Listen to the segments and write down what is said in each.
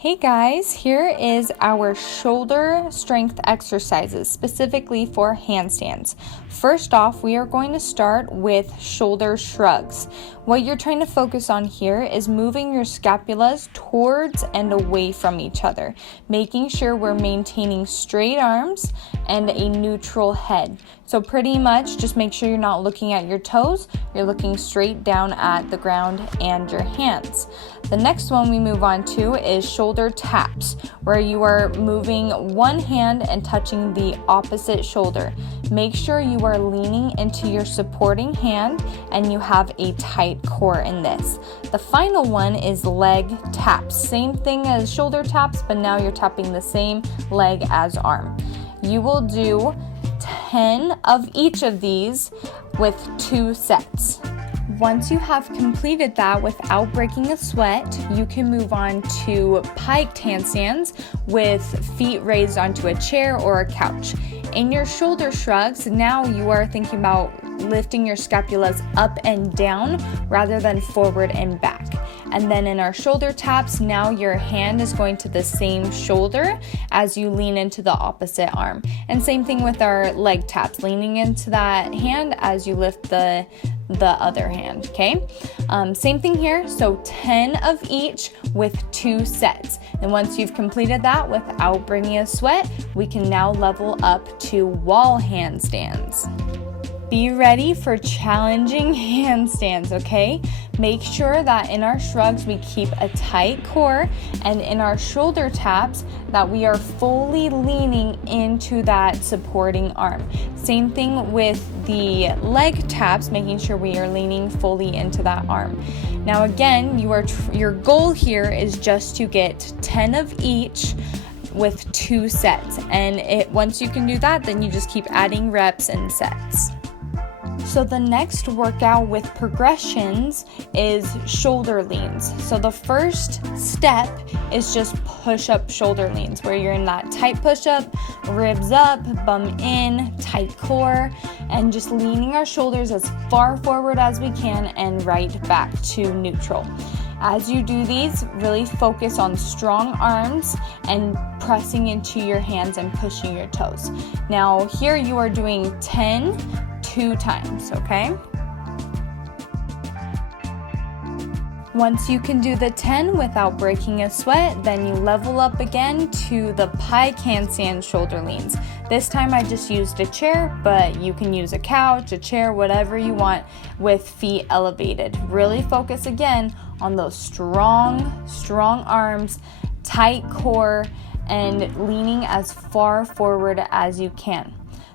Hey guys, here is our shoulder strength exercises specifically for handstands. First off, we are going to start with shoulder shrugs. What you're trying to focus on here is moving your scapulas towards and away from each other, making sure we're maintaining straight arms and a neutral head. So pretty much just make sure you're not looking at your toes, you're looking straight down at the ground and your hands. The next one we move on to is shoulder taps, where you are moving one hand and touching the opposite shoulder. Make sure you are leaning into your supporting hand and you have a tight core in this. The final one is leg taps. Same thing as shoulder taps, but now you're tapping the same leg as arm. You will do 10 of each of these with 2 sets. Once you have completed that without breaking a sweat, you can move on to Pike handstands with feet raised onto a chair or a couch. In your shoulder shrugs, now you are thinking about lifting your scapulas up and down rather than forward and back. And then in our shoulder taps, now your hand is going to the same shoulder as you lean into the opposite arm. And same thing with our leg taps, leaning into that hand as you lift the other hand, okay? Same thing here, so 10 of each with 2 sets. And once you've completed that without bringing a sweat, we can now level up to wall handstands. Be ready for challenging handstands, okay? Make sure that in our shrugs we keep a tight core, and in our shoulder taps that we are fully leaning into that supporting arm. Same thing with the leg taps, making sure we are leaning fully into that arm. Now again, your goal here is just to get 10 of each with 2 sets, and once you can do that, then you just keep adding reps and sets. So the next workout with progressions is shoulder leans. So the first step is just push-up shoulder leans, where you're in that tight push-up, ribs up, bum in, tight core, and just leaning our shoulders as far forward as we can and right back to neutral. As you do these, really focus on strong arms and pressing into your hands and pushing your toes. Now here you are doing 10 2 times, okay? Once you can do the 10 without breaking a sweat, then you level up again to the Pike handstand shoulder leans. This time I just used a chair, but you can use a couch, a chair, whatever you want with feet elevated. Really focus again on those strong arms, tight core, and leaning as far forward as you can.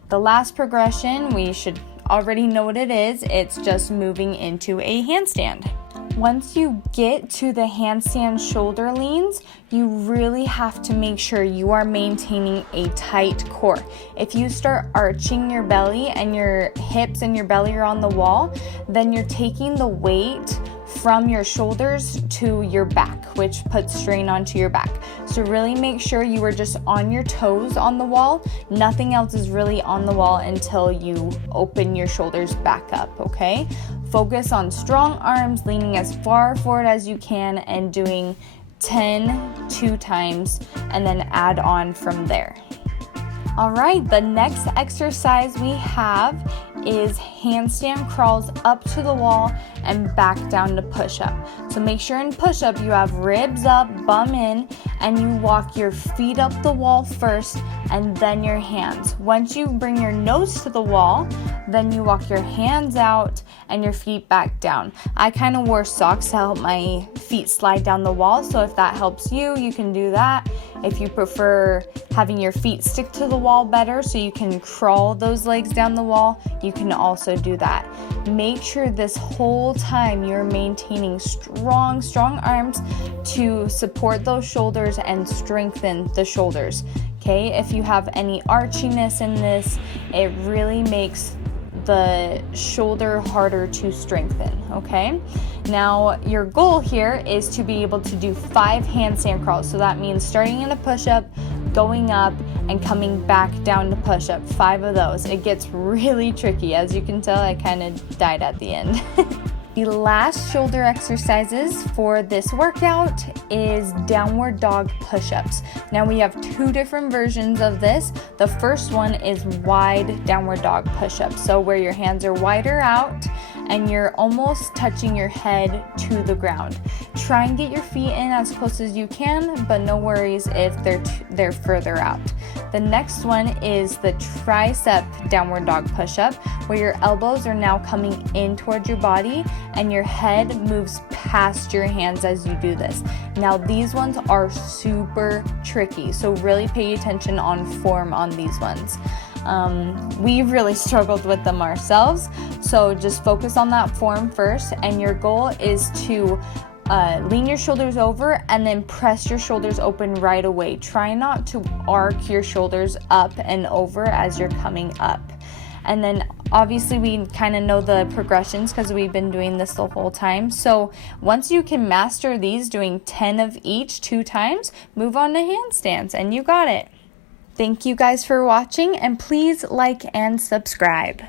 The last progression, we should already know what it is. It's just moving into a handstand. Once you get to the handstand shoulder leans, you really have to make sure you are maintaining a tight core. If you start arching your belly and your hips and your belly are on the wall, then you're taking the weight from your shoulders to your back, which puts strain onto your back. So really make sure you are just on your toes on the wall. Nothing else is really on the wall until you open your shoulders back up, okay? Focus on strong arms, leaning as far forward as you can, and doing 10 2 times, and then add on from there. All right, the next exercise we have is handstand crawls up to the wall and back down to push-up. So make sure in push-up you have ribs up, bum in, and you walk your feet up the wall first and then your hands. Once you bring your nose to the wall, then you walk your hands out and your feet back down. I kind of wore socks to help my feet slide down the wall, so if that helps you, you can do that. If you prefer having your feet stick to the wall better so you can crawl those legs down the wall, you can also do that. Make sure this whole time you're maintaining strong arms to support those shoulders and strengthen the shoulders. Okay, if you have any archiness in this, it really makes the shoulder harder to strengthen, okay? Now, your goal here is to be able to do 5 handstand crawls. So that means starting in a push-up, going up, and coming back down to push-up. 5 of those. It gets really tricky. As you can tell, I kind of died at the end. The last shoulder exercises for this workout is downward dog push-ups. Now we have two different versions of this. The first one is wide downward dog push-ups, so where your hands are wider out and you're almost touching your head to the ground. Try and get your feet in as close as you can, but no worries if they're further out. The next one is the tricep downward dog push-up, where your elbows are now coming in towards your body and your head moves past your hands as you do this. Now these ones are super tricky, so really pay attention on form on these ones. We've really struggled with them ourselves, so just focus on that form first, and your goal is to lean your shoulders over and then press your shoulders open right away. Try not to arc your shoulders up and over as you're coming up. And then obviously we kind of know the progressions because we've been doing this the whole time. So once you can master these, doing 10 of each 2 times, move on to handstands and you got it. Thank you guys for watching, and please like and subscribe.